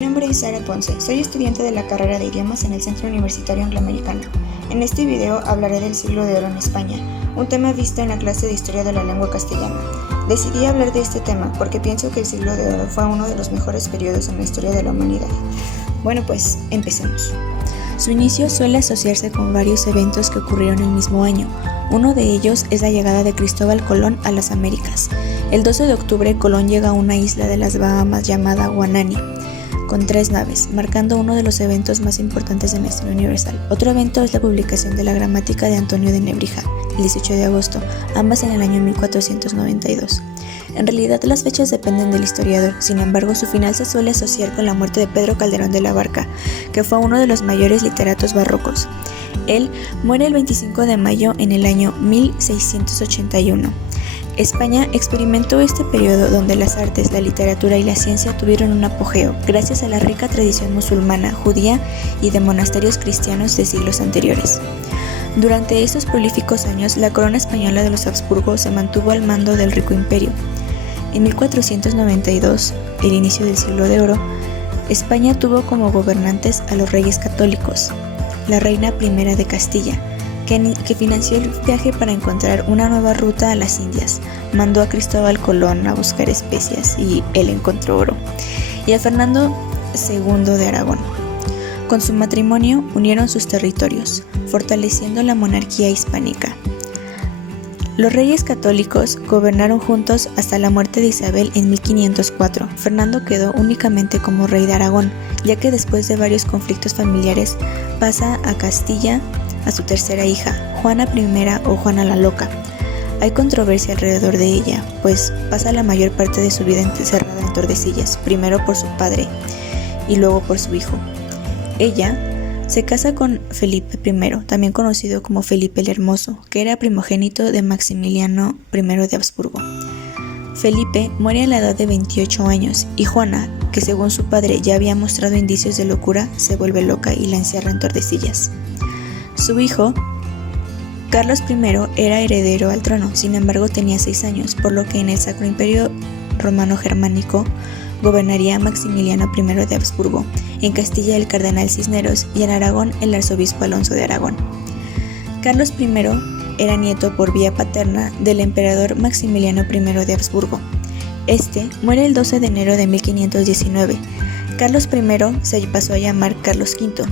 Mi nombre es Sara Ponce, soy estudiante de la carrera de idiomas en el Centro Universitario Angloamericano. En este video hablaré del Siglo de Oro en España, un tema visto en la clase de Historia de la Lengua Castellana. Decidí hablar de este tema porque pienso que el Siglo de Oro fue uno de los mejores periodos en la historia de la humanidad. Bueno, pues empecemos. Su inicio suele asociarse con varios eventos que ocurrieron el mismo año. Uno de ellos es la llegada de Cristóbal Colón a las Américas. El 12 de octubre Colón llega a una isla de las Bahamas llamada Guanani, con 3 naves, marcando uno de los eventos más importantes en la historia universal. Otro evento es la publicación de la Gramática de Antonio de Nebrija, el 18 de agosto, ambas en el año 1492. En realidad las fechas dependen del historiador, sin embargo su final se suele asociar con la muerte de Pedro Calderón de la Barca, que fue uno de los mayores literatos barrocos. Él muere el 25 de mayo en el año 1681. España experimentó este periodo donde las artes, la literatura y la ciencia tuvieron un apogeo, gracias a la rica tradición musulmana, judía y de monasterios cristianos de siglos anteriores. Durante estos prolíficos años, la corona española de los Habsburgo se mantuvo al mando del rico imperio. En 1492, el inicio del Siglo de Oro, España tuvo como gobernantes a los reyes católicos. La reina I de Castilla, que financió el viaje para encontrar una nueva ruta a las Indias, mandó a Cristóbal Colón a buscar especias y él encontró oro, y a Fernando II de Aragón. Con su matrimonio unieron sus territorios, fortaleciendo la monarquía hispánica. Los reyes católicos gobernaron juntos hasta la muerte de Isabel en 1504. Fernando quedó únicamente como rey de Aragón, ya que después de varios conflictos familiares pasa a Castilla a su tercera hija, Juana I o Juana la Loca. Hay controversia alrededor de ella, pues pasa la mayor parte de su vida encerrada en Tordesillas, primero por su padre y luego por su hijo. Ella se casa con Felipe I, también conocido como Felipe el Hermoso, que era primogénito de Maximiliano I de Habsburgo. Felipe muere a la edad de 28 años y Juana, que según su padre ya había mostrado indicios de locura, se vuelve loca y la encierra en Tordesillas. Su hijo, Carlos I, era heredero al trono, sin embargo tenía 6 años, por lo que en el Sacro Imperio Romano Germánico gobernaría Maximiliano I de Habsburgo, en Castilla el cardenal Cisneros y en Aragón el arzobispo Alonso de Aragón. Carlos I era nieto por vía paterna del emperador Maximiliano I de Habsburgo. Este muere el 12 de enero de 1519. Carlos I se pasó a llamar Carlos V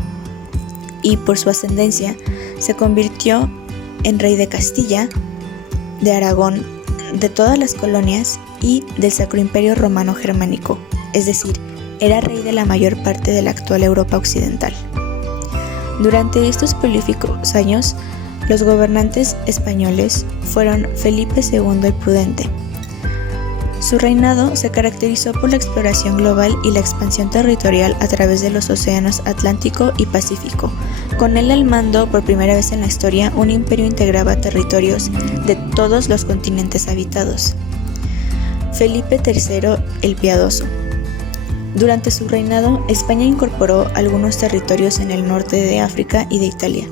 y por su ascendencia se convirtió en rey de Castilla, de Aragón, de todas las colonias y del Sacro Imperio Romano Germánico, es decir, era rey de la mayor parte de la actual Europa occidental. Durante estos prolíficos años, los gobernantes españoles fueron Felipe II el Prudente. Su reinado se caracterizó por la exploración global y la expansión territorial a través de los océanos Atlántico y Pacífico. Con él al mando, por primera vez en la historia, un imperio integraba territorios de todos los continentes habitados. Felipe III el Piadoso. Durante su reinado, España incorporó algunos territorios en el norte de África y de Italia.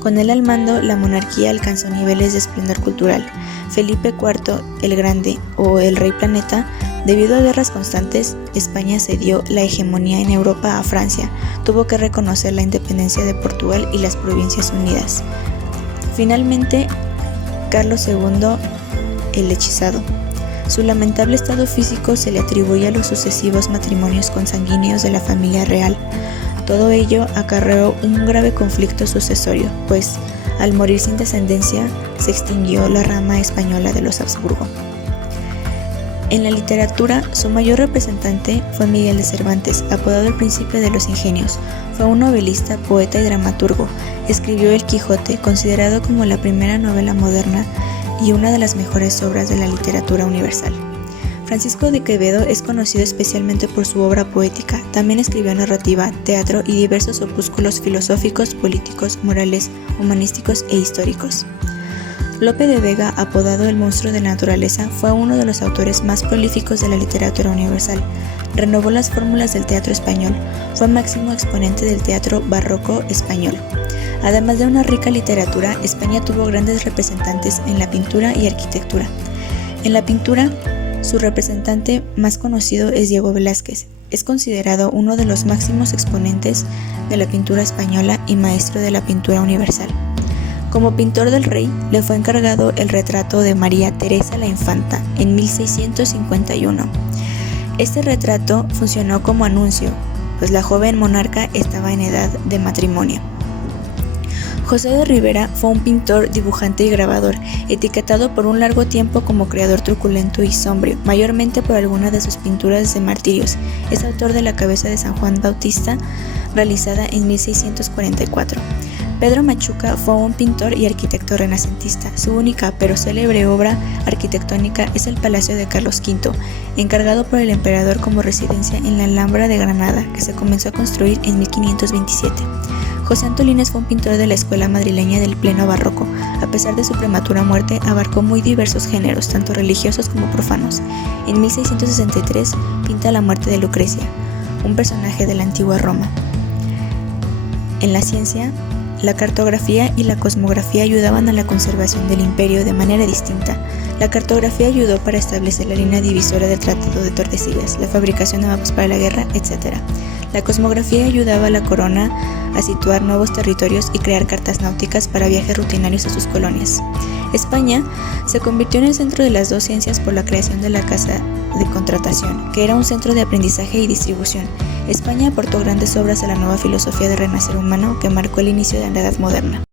Con él al mando, la monarquía alcanzó niveles de esplendor cultural. Felipe IV el Grande, o el Rey Planeta, debido a guerras constantes, España cedió la hegemonía en Europa a Francia. Tuvo que reconocer la independencia de Portugal y las Provincias Unidas. Finalmente, Carlos II el Hechizado. Su lamentable estado físico se le atribuye a los sucesivos matrimonios consanguíneos de la familia real. Todo ello acarreó un grave conflicto sucesorio, pues al morir sin descendencia se extinguió la rama española de los Habsburgo. En la literatura, su mayor representante fue Miguel de Cervantes, apodado el Príncipe de los Ingenios. Fue un novelista, poeta y dramaturgo. Escribió El Quijote, considerado como la primera novela moderna y una de las mejores obras de la literatura universal. Francisco de Quevedo es conocido especialmente por su obra poética. También escribió narrativa, teatro y diversos opúsculos filosóficos, políticos, morales, humanísticos e históricos. Lope de Vega, apodado el Monstruo de la Naturaleza, fue uno de los autores más prolíficos de la literatura universal. Renovó las fórmulas del teatro español. Fue máximo exponente del teatro barroco español. Además de una rica literatura, España tuvo grandes representantes en la pintura y arquitectura. En la pintura, Su representante más conocido es Diego Velázquez. Es considerado uno de los máximos exponentes de la pintura española y maestro de la pintura universal. Como pintor del rey, le fue encargado el retrato de María Teresa la Infanta en 1651. Este retrato funcionó como anuncio, pues la joven monarca estaba en edad de matrimonio. José de Rivera fue un pintor, dibujante y grabador, etiquetado por un largo tiempo como creador truculento y sombrío, mayormente por algunas de sus pinturas de martirios. Es autor de la cabeza de San Juan Bautista, realizada en 1644. Pedro Machuca fue un pintor y arquitecto renacentista. Su única pero célebre obra arquitectónica es el Palacio de Carlos V, encargado por el emperador como residencia en la Alhambra de Granada, que se comenzó a construir en 1527. José Antolínez fue un pintor de la escuela madrileña del pleno barroco. A pesar de su prematura muerte, abarcó muy diversos géneros, tanto religiosos como profanos. En 1663 pinta la muerte de Lucrecia, un personaje de la antigua Roma. En la ciencia, la cartografía y la cosmografía ayudaban a la conservación del imperio de manera distinta. La cartografía ayudó para establecer la línea divisoria del Tratado de Tordesillas, la fabricación de mapas para la guerra, etc. La cosmografía ayudaba a la corona a situar nuevos territorios y crear cartas náuticas para viajes rutinarios a sus colonias. España se convirtió en el centro de las dos ciencias por la creación de la Casa de Contratación, que era un centro de aprendizaje y distribución. España aportó grandes obras a la nueva filosofía de renacer humano que marcó el inicio de la Edad Moderna.